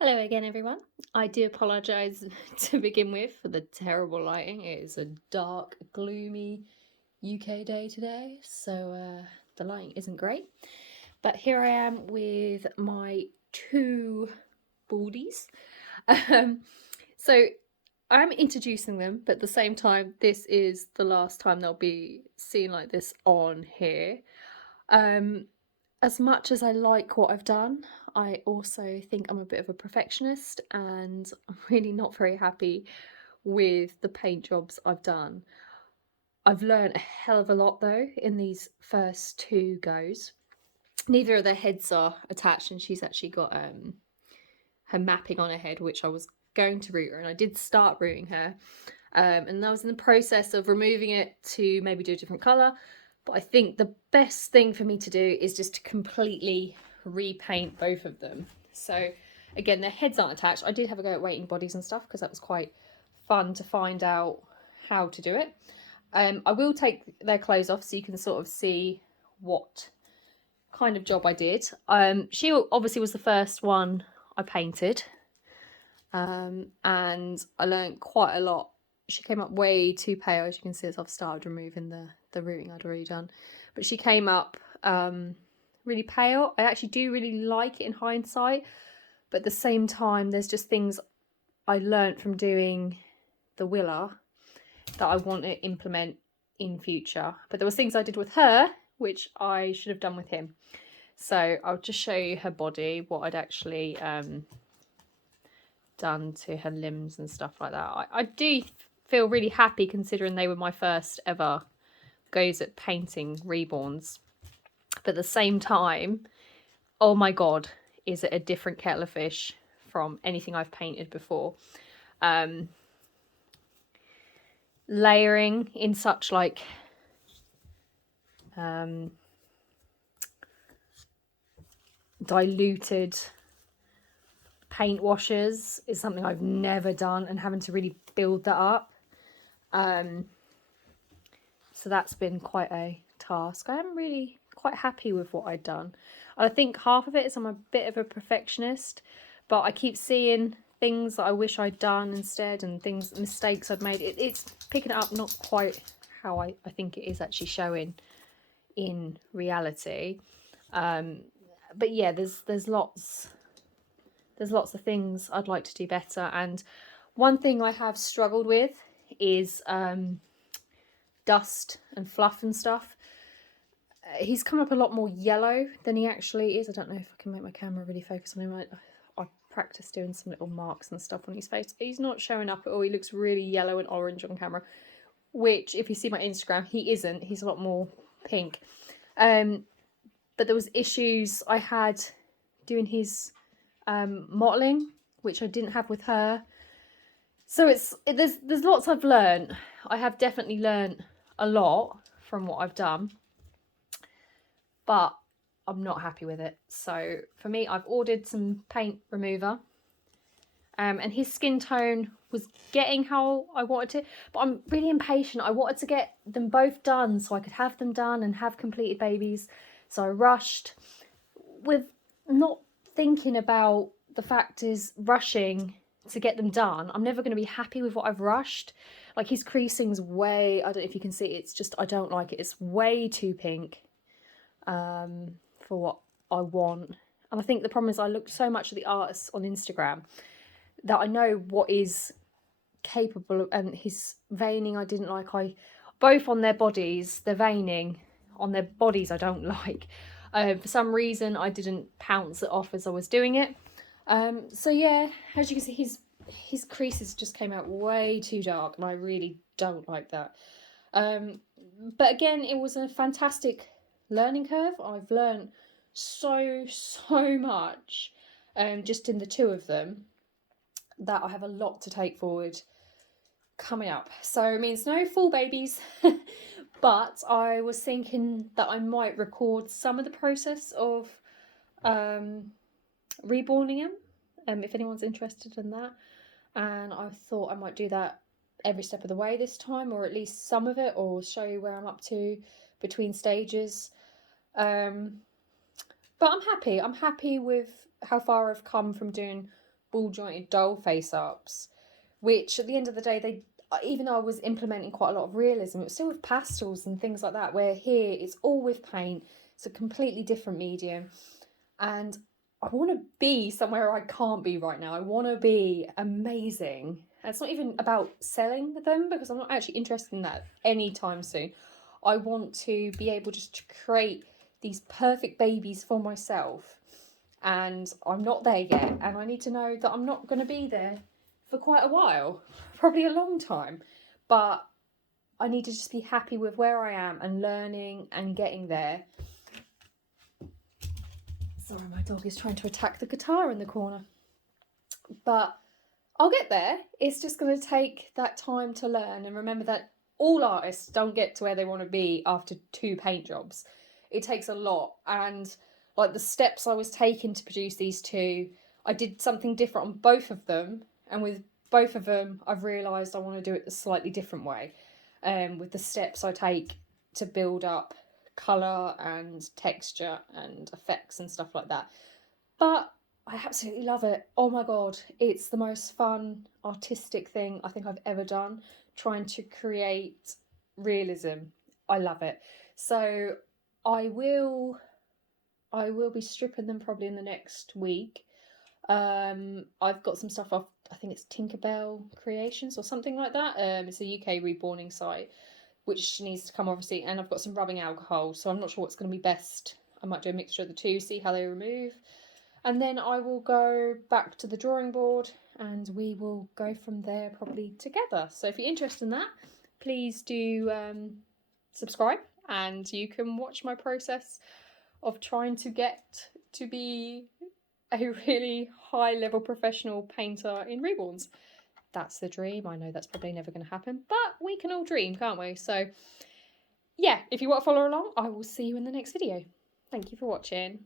Hello again, everyone. I do apologise to begin with for the terrible lighting. It is a dark, gloomy UK day today, so the lighting isn't great. But here I am with my two baldies. Um, so I'm introducing them, but at the same time, this is the last time they'll be seen like this on here. Um, as much as I like what I've done, I also think I'm a bit of a perfectionist and I'm really not very happy with the paint jobs I've done. I've learned a hell of a lot though in these first two goes. Neither of their heads are attached, and she's actually got her mapping on her head, which I was going to root her, and I did start rooting her. And I was in the process of removing it to maybe do a different colour. But I think the best thing for me to do is just to completely repaint both of them. So again, their heads aren't attached. I did have a go at weighting bodies and stuff because that was quite fun to find out how to do it. I will take their clothes off so you can sort of see what kind of job I did. She obviously was the first one I painted, and I learned quite a lot. She came up way too pale, as you can see, as I've started removing the rooting I'd already done. But she came up really pale. I actually do really like it in hindsight, but at the same time, there's just things I learnt from doing the willa that I want to implement in future. But there was things I did with her which I should have done with him. So I'll just show you her body, what I'd actually done to her limbs and stuff like that. I do feel really happy considering they were my first ever goes at painting reborns. But at the same time, oh my god, is it a different kettle of fish from anything I've painted before. Layering in such like diluted paint washes is something I've never done, and having to really build that up. So that's been quite a task. I am really quite happy with what I've done. I think half of it is I'm a bit of a perfectionist, but I keep seeing things that I wish I'd done instead, and mistakes I've made. It's picking it up not quite how I think it is actually showing in reality. But yeah, there's lots of things I'd like to do better, and one thing I have struggled with is dust and fluff and stuff. He's come up a lot more yellow than he actually is. I don't know if I can make my camera really focus on him. I practiced doing some little marks and stuff on his face. He's not showing up at all. He looks really yellow and orange on camera, which if you see my Instagram, he isn't. He's a lot more pink. But there was issues I had doing his modelling, which I didn't have with her. So there's lots I've learned. I have definitely learned a lot from what I've done, but I'm not happy with it. So for me, I've ordered some paint remover, and his skin tone was getting how I wanted to, but I'm really impatient. I wanted to get them both done so I could have them done and have completed babies. So I rushed with not thinking about the fact is rushing to get them done. I'm never going to be happy with what I've rushed. Like his creasing's way, I don't know if you can see, it's just, I don't like it. It's way too pink for what I want. And I think the problem is I looked so much at the artists on Instagram that I know what is capable of, and his veining I didn't like. Both on their bodies, the veining on their bodies I don't like. For some reason I didn't pounce it off as I was doing it. So yeah, as you can see, his creases just came out way too dark, and I really don't like that. But again, it was a fantastic learning curve. I've learned so much just in the two of them, that I have a lot to take forward coming up. So it means no full babies, but I was thinking that I might record some of the process of reborning him, if anyone's interested in that. And I thought I might do that every step of the way this time, or at least some of it, or show you where I'm up to between stages. But I'm happy with how far I've come from doing ball jointed doll face ups, which at the end of the day, they, even though I was implementing quite a lot of realism, it was still with pastels and things like that, where here it's all with paint. It's a completely different medium. And I want to be somewhere I can't be right now. I want to be amazing. And it's not even about selling them, because I'm not actually interested in that anytime soon. I want to be able just to create these perfect babies for myself. And I'm not there yet. And I need to know that I'm not going to be there for quite a while, probably a long time. But I need to just be happy with where I am and learning and getting there. Sorry, my dog is trying to attack the guitar in the corner. But I'll get there. It's just going to take that time to learn. And remember that all artists don't get to where they want to be after 2 paint jobs. It takes a lot. And like the steps I was taking to produce these 2, I did something different on both of them. And with both of them, I've realised I want to do it a slightly different way. With the steps I take to build up colour and texture and effects and stuff like that. But I absolutely love it. Oh my god, it's the most fun artistic thing I think I've ever done, trying to create realism. I love it. So I will be stripping them probably in the next week. I've got some stuff off, I think it's Tinkerbell Creations or something like that. It's a UK reborning site, which needs to come obviously, and I've got some rubbing alcohol, so I'm not sure what's going to be best. I might do a mixture of the two, see how they remove. And then I will go back to the drawing board and we will go from there probably together. So if you're interested in that, please do subscribe, and you can watch my process of trying to get to be a really high level professional painter in reborns. That's the dream. I know that's probably never going to happen, but we can all dream, can't we? So yeah, if you want to follow along, I will see you in the next video. Thank you for watching.